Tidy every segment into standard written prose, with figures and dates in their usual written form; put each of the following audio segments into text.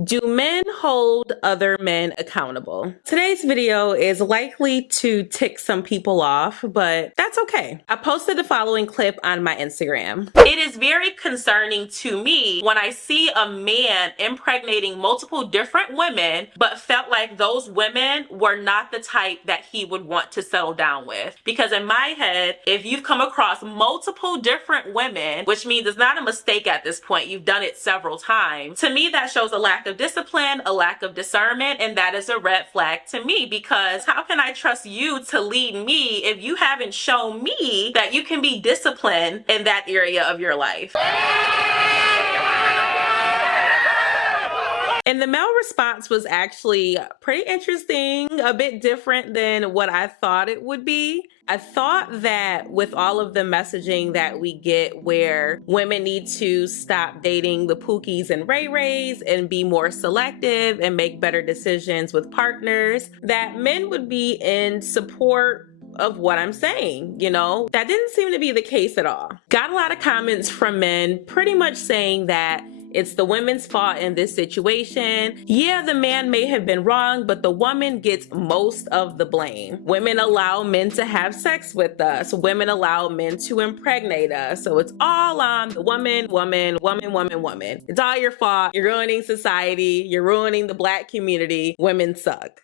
Do men hold other men accountable? Today's video is likely to tick some people off, but that's okay. I posted the following clip on my Instagram. It is very concerning to me when I see a man impregnating multiple different women, but felt like those women were not the type that he would want to settle down with. Because in my head, if you've come across multiple different women, which means it's not a mistake at this point, you've done it several times, to me that shows a lack of discipline, a lack of discernment, and that is a red flag to me, because how can I trust you to lead me if you haven't shown me that you can be disciplined in that area of your life? And the male response was actually pretty interesting, a bit different than what I thought it would be. I thought that with all of the messaging that we get where women need to stop dating the Pookies and Ray Rays and be more selective and make better decisions with partners, that men would be in support of what I'm saying. That didn't seem to be the case at all. Got a lot of comments from men pretty much saying that it's the women's fault in this situation. Yeah, the man may have been wrong, but the woman gets most of the blame. Women allow men to have sex with us. Women allow men to impregnate us. So it's all on the woman. It's all your fault. You're ruining society. You're ruining the Black community. Women suck.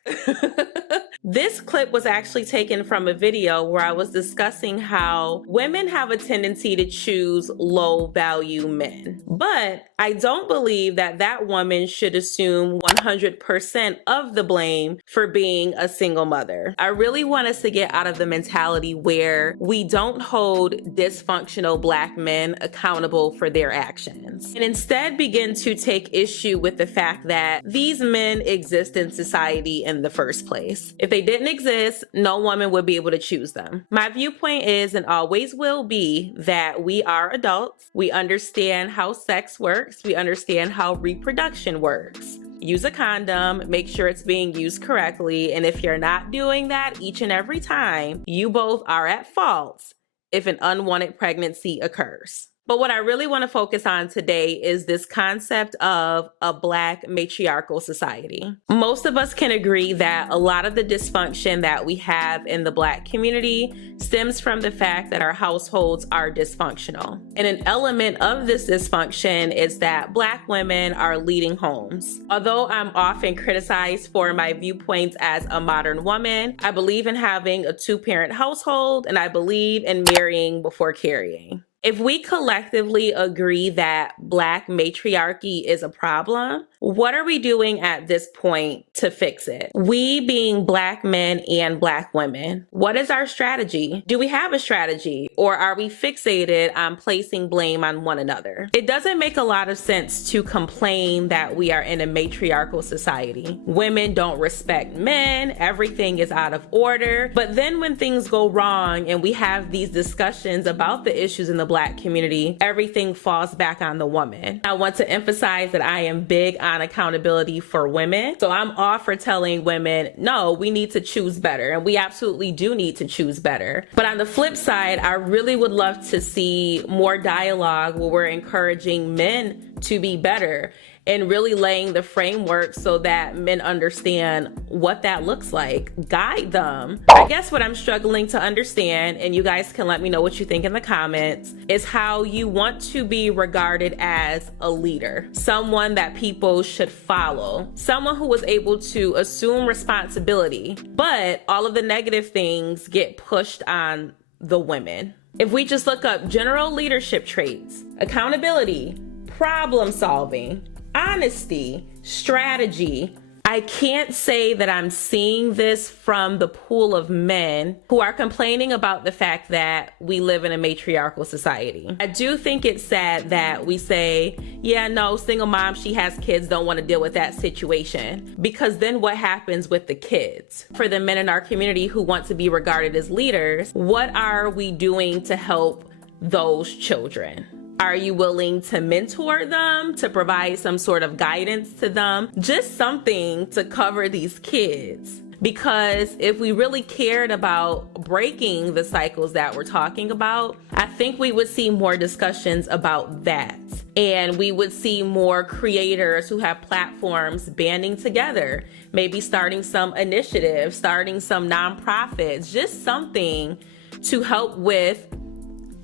This clip was actually taken from a video where I was discussing how women have a tendency to choose low-value men. But I don't believe that that woman should assume 100% of the blame for being a single mother. I really want us to get out of the mentality where we don't hold dysfunctional Black men accountable for their actions, and instead begin to take issue with the fact that these men exist in society in the first place. If they didn't exist, no woman would be able to choose them. My viewpoint is and always will be that we are adults. We understand how sex works. We understand how reproduction works. Use a condom, make sure it's being used correctly, and if you're not doing that each and every time, you both are at fault if an unwanted pregnancy occurs. But what I really want to focus on today is this concept of a Black matriarchal society. Most of us can agree that a lot of the dysfunction that we have in the Black community stems from the fact that our households are dysfunctional. And an element of this dysfunction is that Black women are leading homes. Although I'm often criticized for my viewpoints as a modern woman, I believe in having a two-parent household, and I believe in marrying before carrying. If we collectively agree that Black matriarchy is a problem, what are we doing at this point to fix it? We being Black men and Black women, what is our strategy? Do we have a strategy, or are we fixated on placing blame on one another? It doesn't make a lot of sense to complain that we are in a matriarchal society. Women don't respect men, everything is out of order. But then when things go wrong and we have these discussions about the issues in the Black community, everything falls back on the woman. I want to emphasize that I am big on accountability for women. So I'm all for telling women, no, we need to choose better. And we absolutely do need to choose better. But on the flip side, I really would love to see more dialogue where we're encouraging men to be better and really laying the framework so that men understand what that looks like. Guide them. I guess what I'm struggling to understand, and you guys can let me know what you think in the comments, is how you want to be regarded as a leader, someone that people should follow, someone who was able to assume responsibility, but all of the negative things get pushed on the women. If we just look up general leadership traits, accountability, problem solving, honesty, strategy, I can't say that I'm seeing this from the pool of men who are complaining about the fact that we live in a matriarchal society. I do think it's sad that we say, yeah, no, single mom, she has kids, don't want to deal with that situation. Because then what happens with the kids? For the men in our community who want to be regarded as leaders, what are we doing to help those children? Are you willing to mentor them, to provide some sort of guidance to them? Just something to cover these kids. Because if we really cared about breaking the cycles that we're talking about, I think we would see more discussions about that. And we would see more creators who have platforms banding together, maybe starting some initiatives, starting some nonprofits, just something to help with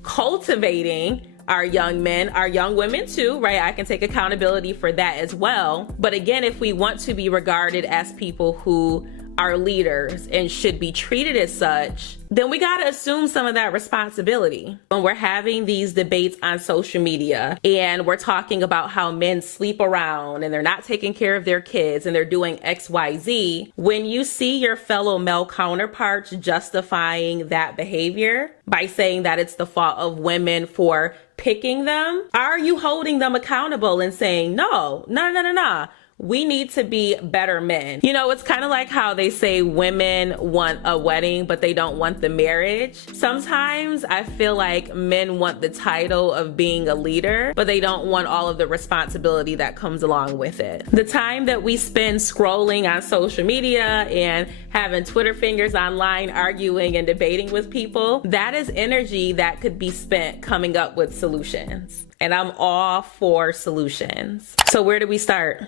cultivating our young men, our young women too, right? I can take accountability for that as well. But again, if we want to be regarded as people who are leaders and should be treated as such, then we got to assume some of that responsibility. When we're having these debates on social media and we're talking about how men sleep around and they're not taking care of their kids and they're doing XYZ, when you see your fellow male counterparts justifying that behavior by saying that it's the fault of women for picking them, are you holding them accountable and saying, no, we need to be better men? You know, it's kind of like how they say women want a wedding, but they don't want the marriage. Sometimes I feel like men want the title of being a leader, but they don't want all of the responsibility that comes along with it. The time that we spend scrolling on social media and having Twitter fingers online, arguing and debating with people, that is energy that could be spent coming up with solutions. And I'm all for solutions. So where do we start?